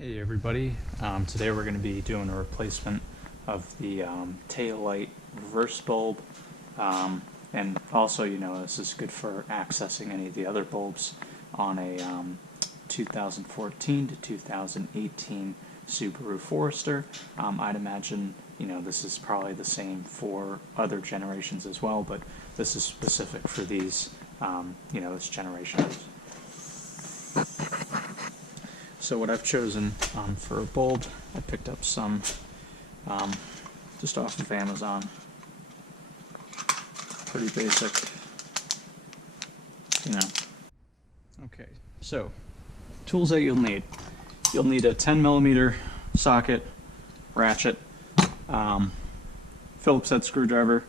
Hey everybody, today we're going to be doing a replacement of the tail light reverse bulb, and also this is good for accessing any of the other bulbs on a 2014 to 2018 Subaru Forester. I'd imagine this is probably the same for other generations as well, but this is specific for these this generation. So what I've chosen for a bulb, I picked up some just off of Amazon. Pretty basic, Okay, so tools that you'll need. You'll need a 10mm socket, ratchet, Phillips head screwdriver.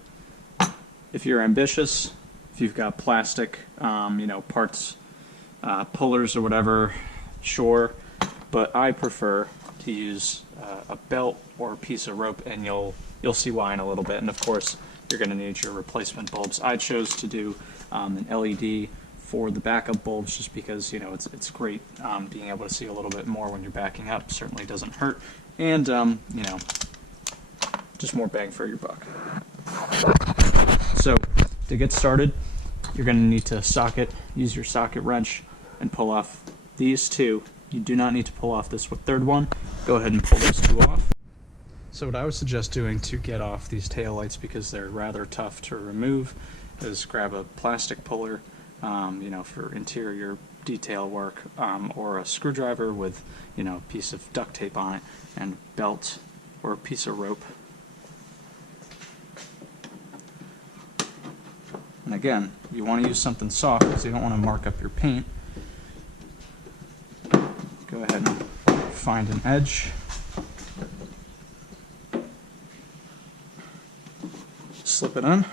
If you're ambitious, if you've got plastic, parts, pullers or whatever, sure. But I prefer to use a belt or a piece of rope, and you'll see why in a little bit. And of course, you're going to need your replacement bulbs. I chose to do an LED for the backup bulbs, just because it's great being able to see a little bit more when you're backing up. Certainly doesn't hurt, and just more bang for your buck. So to get started, you're going to need to use your socket wrench and pull off these two. You do not need to pull off this third one. Go ahead and pull those two off. So what I would suggest doing to get off these tail lights, because they're rather tough to remove, is grab a plastic puller, for interior detail work, or a screwdriver with, a piece of duct tape on it, and belt or a piece of rope. And again, you want to use something soft because you don't want to mark up your paint. Go ahead and find an edge. Slip it in.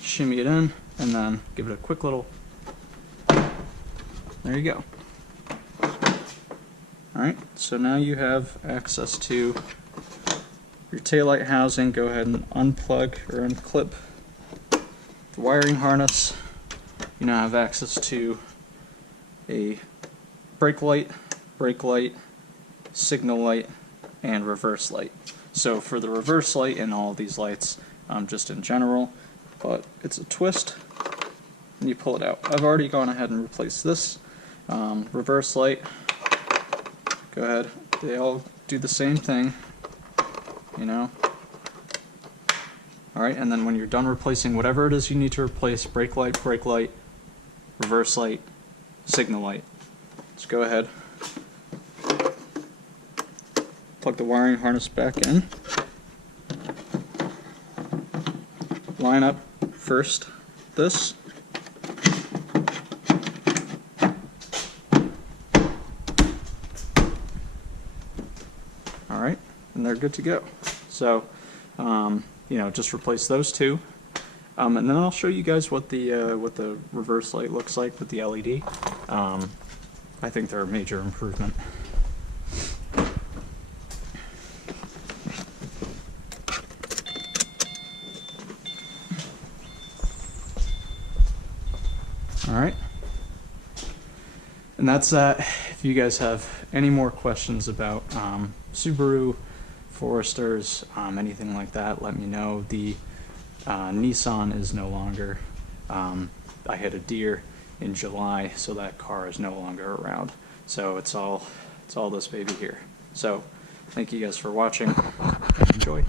Shimmy it in, and then give it a quick little... There you go. Alright, so now you have access to your taillight housing. Go ahead and unplug or unclip the wiring harness. You now have access to a brake light, signal light, and reverse light. So for the reverse light and all of these lights, just in general, but it's a twist and you pull it out. I've already gone ahead and replaced this reverse light. Go ahead, they all do the same thing, Alright, and then when you're done replacing whatever it is you need to replace, brake light, reverse light, signal light. Let's go ahead, plug the wiring harness back in, line up first this, alright, and they're good to go. So, just replace those two. And then I'll show you guys what the reverse light looks like with the LED. I think they're a major improvement. Alright. And that's that. If you guys have any more questions about Subaru, Foresters, anything like that, let me know. The Nissan is no longer, I hit a deer in July, so that car is no longer around. So it's all this baby here. So thank you guys for watching. Enjoy.